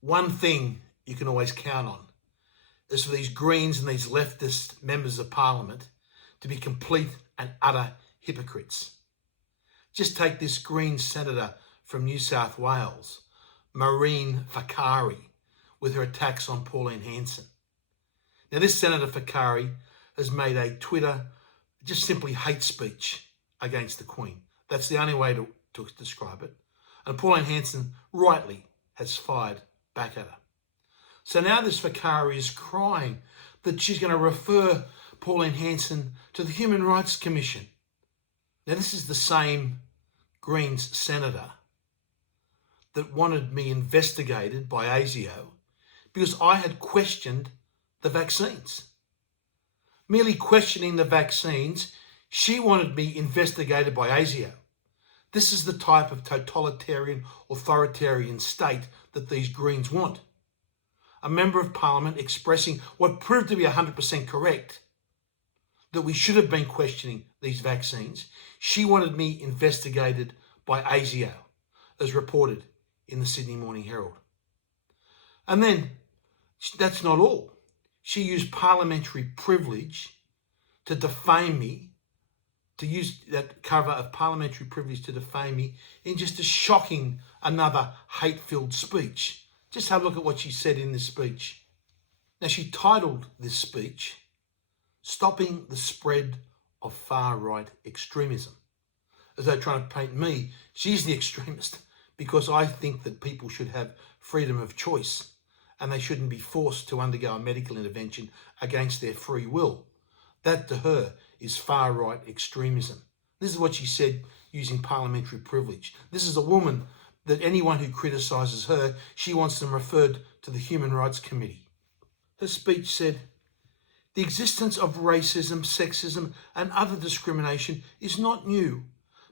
One thing you can always count on is for these Greens and these leftist members of Parliament to be complete and utter hypocrites. Just take this Green senator from New South Wales, Mehreen with her attacks on Pauline Hanson. Now, this Senator Fakari has made a Twitter just simply hate speech against the Queen. That's the only way to describe it. And Pauline Hanson rightly has fired back at her. So now this Fakari is crying that she's going to refer Pauline Hanson to the Human Rights Commission. Now, this is the same Greens senator that wanted me investigated by ASIO because I had questioned the vaccines. Merely questioning the vaccines, she wanted me investigated by ASIO. This is the type of totalitarian, authoritarian state that these Greens want. A member of Parliament expressing what proved to be 100% correct, that we should have been questioning these vaccines. She wanted me investigated by ASIO, as reported in the Sydney Morning Herald. And then, that's not all. She used parliamentary privilege to defame me, to use that cover of parliamentary privilege to defame me in just a shocking, another hate-filled speech. Just have a look at what she said in this speech. Now, she titled this speech, "Stopping the Spread of Far-Right Extremism," as though trying to paint me, she's the extremist, because I think that people should have freedom of choice and they shouldn't be forced to undergo a medical intervention against their free will. That, to her, is far-right extremism. This is what she said using parliamentary privilege. This is a woman that anyone who criticises her, she wants them referred to the Human Rights Committee. Her speech said, "The existence of racism, sexism and other discrimination is not new,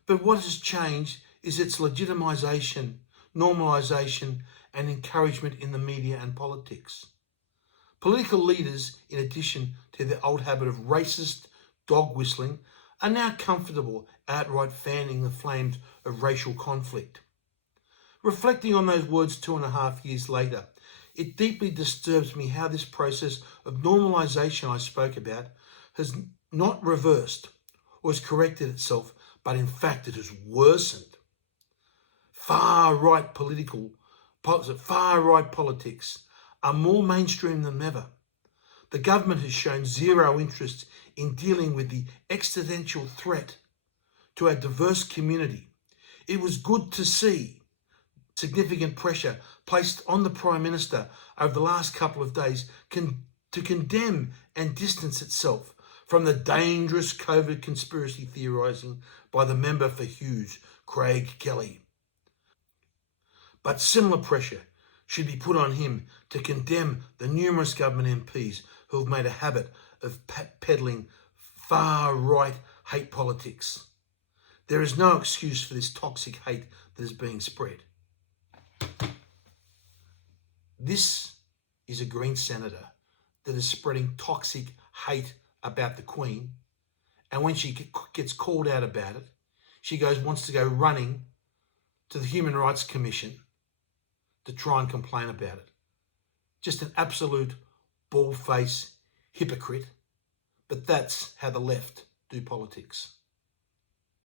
but what has changed is its legitimisation, normalisation and encouragement in the media and politics. Political leaders, in addition to their old habit of racist dog whistling, are now comfortable outright fanning the flames of racial conflict." Reflecting on those words 2.5 years later, it deeply disturbs me how this process of normalisation I spoke about has not reversed or has corrected itself, but in fact it has worsened. Far-right politics are more mainstream than ever. The government has shown zero interest in dealing with the existential threat to our diverse community. It was good to see significant pressure placed on the Prime Minister over the last couple of days to condemn and distance itself from the dangerous COVID conspiracy theorising by the member for Hughes, Craig Kelly. But similar pressure should be put on him to condemn the numerous government MPs who have made a habit of peddling far-right hate politics. There is no excuse for this toxic hate that is being spread. This is a Green senator that is spreading toxic hate about the Queen, and when she gets called out about it, she wants to go running to the Human Rights Commission to try and complain about it. Just an absolute bald-faced hypocrite, but that's how the left do politics.